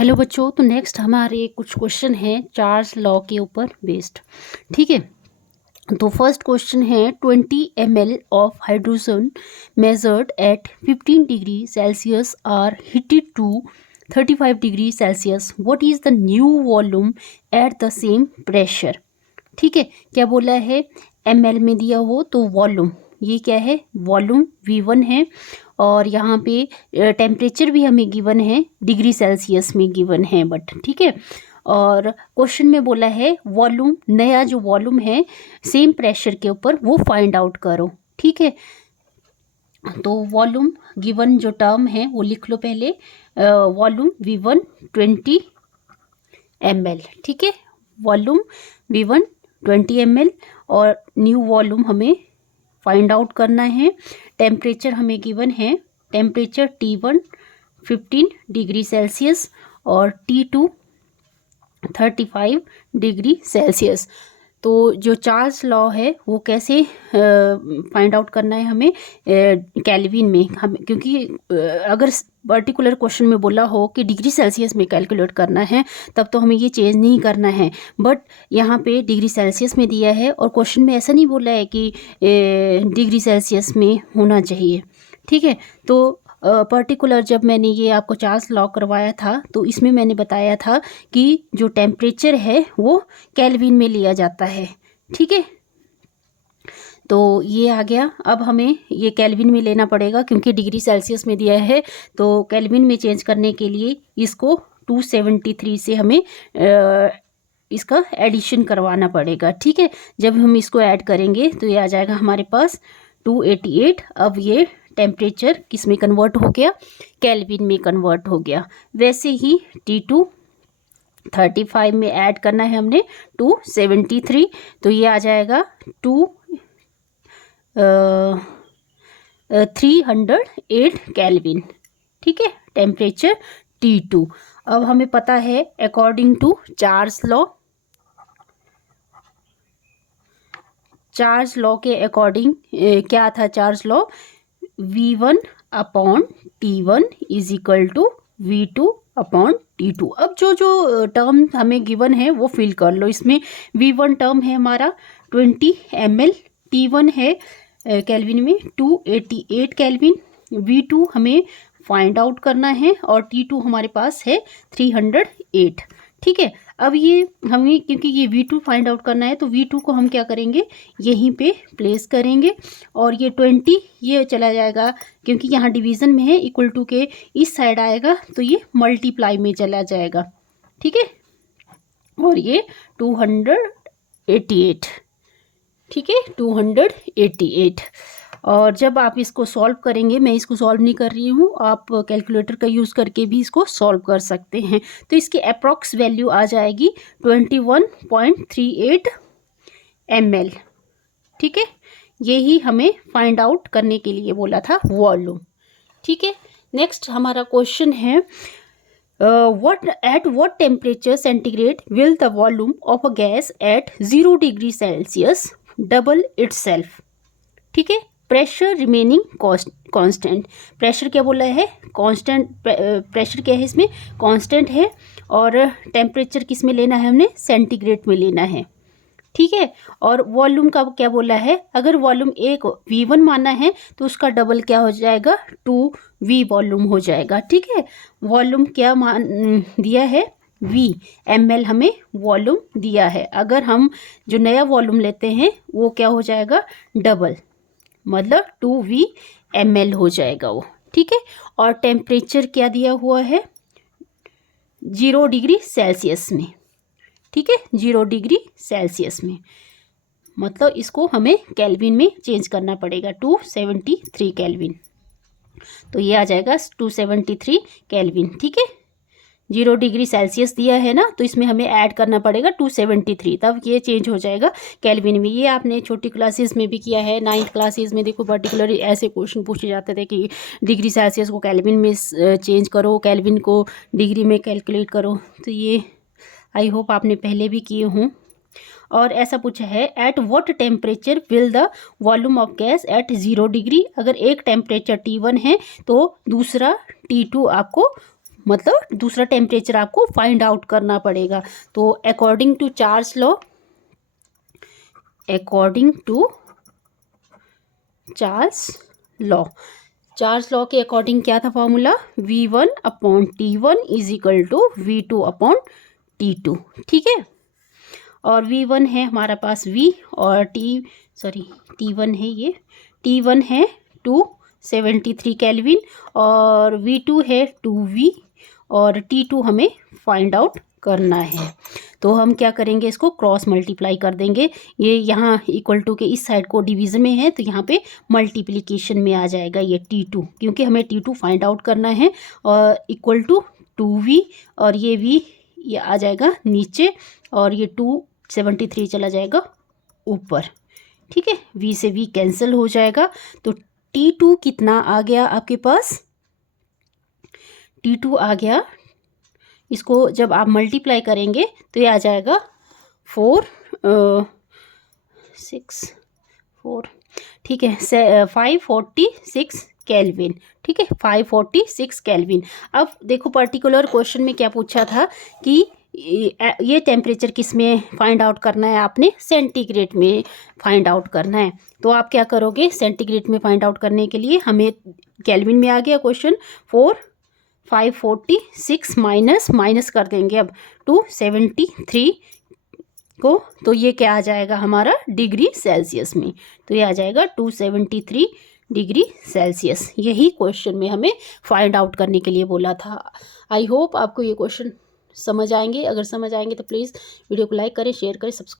Hello बच्चों, तो next हमारे कुछ क्वेश्चन हैं चार्ल्स लॉ के ऊपर बेस्ड। ठीक है, तो फर्स्ट क्वेश्चन है 20 ml of hydrogen measured at 15 degree Celsius are heated to 35 degree Celsius. What is the new volume at the same pressure. ठीक है, क्या बोला है, ml में दिया हो तो वॉल्यूम, ये क्या है, वॉल्यूम V1 है। और यहाँ पे टेम्परेचर भी हमें गिवन है, डिग्री सेल्सियस में गिवन है बट ठीक है। और क्वेश्चन में बोला है वॉल्यूम, नया जो वॉल्यूम है सेम प्रेशर के ऊपर वो फाइंड आउट करो। ठीक है, तो वॉल्यूम गिवन जो टर्म है वो लिख लो पहले। Volume V1 20 ml। ठीक है, वॉल्यूम V1 20 ml और न्यू वॉल्यूम हमें फाइंड आउट करना है। टेम्परेचर हमें गिवन है, टेम्परेचर T1 15 डिग्री सेल्सियस और T2 35 डिग्री सेल्सियस। तो जो चार्ल्स लॉ है वो कैसे फाइंड आउट करना है हमें, केल्विन में। हम क्योंकि अगर पर्टिकुलर क्वेश्चन में बोला हो कि डिग्री सेल्सियस में कैलकुलेट करना है तब तो हमें ये चेंज नहीं करना है, बट यहाँ पे डिग्री सेल्सियस में दिया है और क्वेश्चन में ऐसा नहीं बोला है कि डिग्री सेल्सियस में होना चाहिए। ठीक है, तो पर्टिकुलर जब मैंने ये आपको चार्ल्स लॉ करवाया था तो इसमें मैंने बताया था कि जो टेम्परेचर है वो केल्विन में लिया जाता है। ठीक है, तो ये आ गया। अब हमें ये केल्विन में लेना पड़ेगा क्योंकि डिग्री सेल्सियस में दिया है, तो केल्विन में चेंज करने के लिए इसको 273 से हमें इसका एडिशन करवाना पड़ेगा। ठीक है, जब हम इसको ऐड करेंगे तो ये आ जाएगा हमारे पास 288। अब ये टेम्परेचर किस में कन्वर्ट हो गया, केल्विन में कन्वर्ट हो गया। वैसे ही T2 35 में ऐड करना है हमने 273, तो ये आ जाएगा 308 केल्विन। ठीक है, टेम्परेचर T2। अब हमें पता है according to Charles law, Charles law के अकॉर्डिंग क्या था Charles law, V1 upon T1 is equal to V2 upon T2। अब जो जो टर्म हमें गिवन है वो फिल कर लो। इसमें V1 टर्म है हमारा 20 ml, T1 है केल्विन में 288 केल्विन, V2 हमें फाइंड आउट करना है और T2 हमारे पास है 308। ठीक है, अब ये हमें क्योंकि ये V2 फाइंड आउट करना है तो V2 को हम क्या करेंगे, यहीं पे प्लेस करेंगे और ये 20 ये चला जाएगा क्योंकि यहाँ डिवीज़न में है, इक्वल टू के इस साइड आएगा तो ये मल्टीप्लाई में चला जाएगा। ठीक है, और ये 288। ठीक है, 288। और जब आप इसको सॉल्व करेंगे, मैं इसको सॉल्व नहीं कर रही हूँ, आप कैलकुलेटर का यूज़ करके भी इसको सॉल्व कर सकते हैं। तो इसकी अप्रॉक्स वैल्यू आ जाएगी 21.38 ml। ठीक है, यही हमें फाइंड आउट करने के लिए बोला था वॉल्यूम। ठीक है, नेक्स्ट हमारा क्वेश्चन है what temperature centigrade will the volume of a gas at 0 degree Celsius double itself। ठीक है, प्रेशर रिमेनिंग कांस्टेंट। प्रेशर क्या बोला है, कांस्टेंट। प्रेशर क्या है इसमें, कांस्टेंट है। और टेम्परेचर किस में लेना है हमने, सेंटीग्रेड में लेना है। ठीक है, और वॉल्यूम का क्या बोला है, अगर वॉल्यूम एक V1 माना है तो उसका डबल क्या हो जाएगा, 2V वॉल्यूम हो जाएगा। ठीक है, वॉल्यूम क्या मान दिया है, V ml हमें वॉल्यूम दिया है। अगर हम जो नया वॉल्यूम लेते हैं वो क्या हो जाएगा, डबल, मतलब 2V ml हो जाएगा वो। ठीक है, और टेम्परेचर क्या दिया हुआ है, 0 डिग्री सेल्सियस में। ठीक है, 0 डिग्री सेल्सियस में, मतलब इसको हमें केल्विन में चेंज करना पड़ेगा, 273 केल्विन। तो ये आ जाएगा 273 केल्विन। ठीक है, 0 डिग्री सेल्सियस दिया है ना, तो इसमें हमें ऐड करना पड़ेगा 273, तब ये चेंज हो जाएगा केल्विन में। ये आपने छोटी क्लासेस में भी किया है, 9th क्लासेस में देखो पर्टिकुलर ऐसे क्वेश्चन पूछे जाते थे कि डिग्री सेल्सियस को केल्विन में चेंज करो, केल्विन को डिग्री में कैलकुलेट करो। तो ये आई होप आपने पहले भी किए हों। और ऐसा पूछा है at what temperature will the volume of gas at 0 degree. अगर एक टेम्परेचर T1 है तो दूसरा T2 आपको मतलब दूसरा टेम्परेचर आपको फाइंड आउट करना पड़ेगा। तो according to Charles law, according to Charles law के अकॉर्डिंग क्या था formula, V1/T1 is equal to V2/T2। ठीक है, और V1 है हमारा पास V और T1 है, ये T1 है 273 केल्विन और V2 है 2V और T2 हमें फाइंड आउट करना है। तो हम क्या करेंगे, इसको क्रॉस मल्टीप्लाई कर देंगे। ये यहाँ इक्वल टू के इस साइड को डिवीज़न में है तो यहाँ पे मल्टीप्लिकेशन में आ जाएगा ये T2, क्योंकि हमें T2 फाइंड आउट करना है। और इक्वल टू 2V और ये V ये आ जाएगा नीचे और ये 273 चला जाएगा ऊपर। ठीक है, V से V कैंसिल हो जाएगा। तो T2 कितना आ गया आपके पास, T2 आ गया, इसको जब आप मल्टीप्लाई करेंगे तो ये आ जाएगा 4 ठीक है 546 केल्विन। ठीक है, 546 केल्विन। अब देखो पर्टिकुलर क्वेश्चन में क्या पूछा था कि ये टेम्परेचर किस में फाइंड आउट करना है, आपने सेंटीग्रेड में फाइंड आउट करना है। तो आप क्या करोगे, सेंटीग्रेड में फाइंड आउट करने के लिए हमें केल्विन में आ गया क्वेश्चन, 546 माइनस कर देंगे अब 273 को, तो ये क्या आ जाएगा हमारा डिग्री सेल्सियस में। तो ये आ जाएगा 273 डिग्री सेल्सियस। यही क्वेश्चन में हमें फाइंड आउट करने के लिए बोला था। आई होप आपको ये क्वेश्चन समझ आएंगे। अगर समझ आएंगे तो प्लीज़ वीडियो को लाइक करें, शेयर करें, सब्सक्राइब